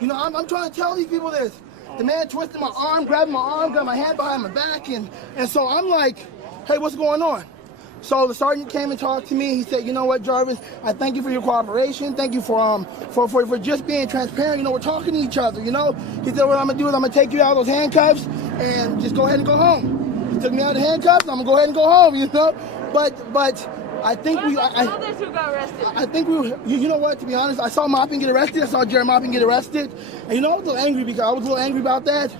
You know, I'm trying to tell these people this. The man twisted my arm, grabbed my arm, got my hand behind my back, and so I'm like, hey, what's going on? So the sergeant came and talked to me. He said, you know what, Jarvis, I thank you for your cooperation. Thank you for just being transparent. You know, we're talking to each other, you know. He said, what I'm going to do is I'm going to take you out of those handcuffs and just go ahead and go home. He took me out of the handcuffs. I'm going to go ahead and go home, you know. But I think others who got arrested? I think you know what, to be honest, I saw Maupin get arrested. I saw Jarrett Maupin get arrested. And you know, I was a little angry about that.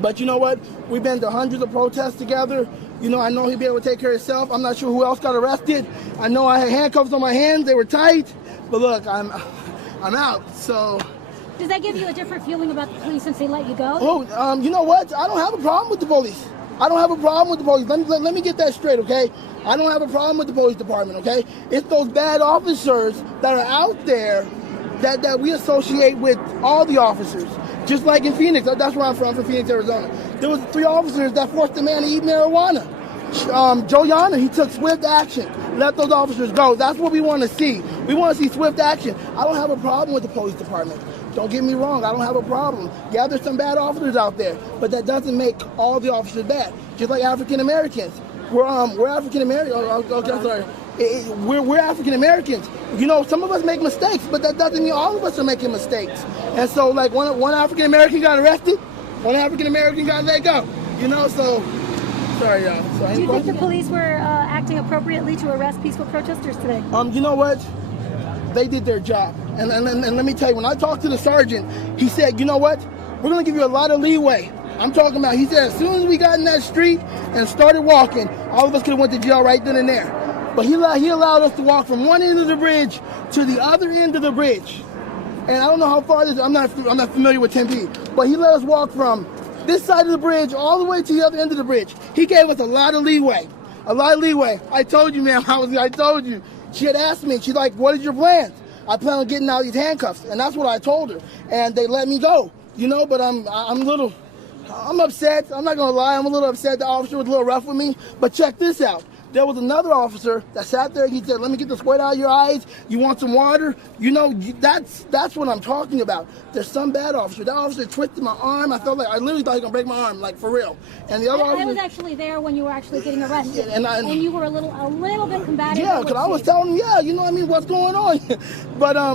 But you know what? We've been to hundreds of protests together. You know, I know he'll be able to take care of himself. I'm not sure who else got arrested. I know I had handcuffs on my hands. They were tight. But look, I'm out, so. Does that give you a different feeling about the police since they let you go? Oh, you know what? I don't have a problem with the police. I don't have a problem with the police. Let me get that straight, okay? I don't have a problem with the police department, okay? It's those bad officers that are out there that we associate with all the officers. Just like in Phoenix, that's where I'm from Phoenix, Arizona. There was 3 officers that forced a man to eat marijuana. Joe Yana, he took swift action. Let those officers go. That's what we want to see. We want to see swift action. I don't have a problem with the police department. Don't get me wrong, I don't have a problem. Yeah, there's some bad officers out there, but that doesn't make all the officers bad. Just like African Americans. We're African Americans. Okay, I'm sorry. We're African Americans. You know, some of us make mistakes, but that doesn't mean all of us are making mistakes. And so, like, one African American got arrested, one African American got let go. You know, so sorry, y'all. Do you think the police were acting appropriately to arrest peaceful protesters today? You know what? They did their job. And let me tell you, when I talked to the sergeant, he said, you know what? We're going to give you a lot of leeway. I'm talking about, he said, as soon as we got in that street and started walking, all of us could have went to jail right then and there. But he allowed us to walk from one end of the bridge to the other end of the bridge. And I don't know how far this is. I'm not familiar with Tempe, but he let us walk from this side of the bridge all the way to the other end of the bridge. He gave us a lot of leeway. A lot of leeway. I told you, ma'am. I told you. She had asked me, she's like, what is your plan? I plan on getting out of these handcuffs. And that's what I told her. And they let me go. You know, but I'm upset. I'm not going to lie. I'm a little upset. The officer was a little rough with me. But check this out. There was another officer that sat there. He said, let me get the sweat out of your eyes. You want some water? You know, that's what I'm talking about. There's some bad officer. That officer twisted my arm. I literally thought he was going to break my arm, like, for real. And the other officer, I was actually there when you were actually getting arrested. And you were a little bit combative. Yeah, because I was telling him, yeah, you know what I mean, what's going on?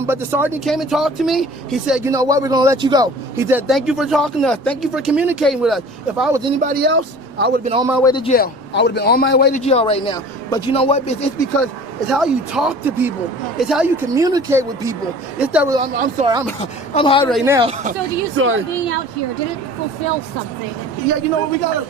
But the sergeant came and talked to me. He said, you know what, we're going to let you go. He said, thank you for talking to us. Thank you for communicating with us. If I was anybody else, I would have been on my way to jail. I would have been on my way to jail right now. But you know what? It's because it's how you talk to people. It's how you communicate with people. It's that. I'm sorry. I'm hot right now. So do you see that being out here, did it fulfill something? Yeah, you know what? We gotta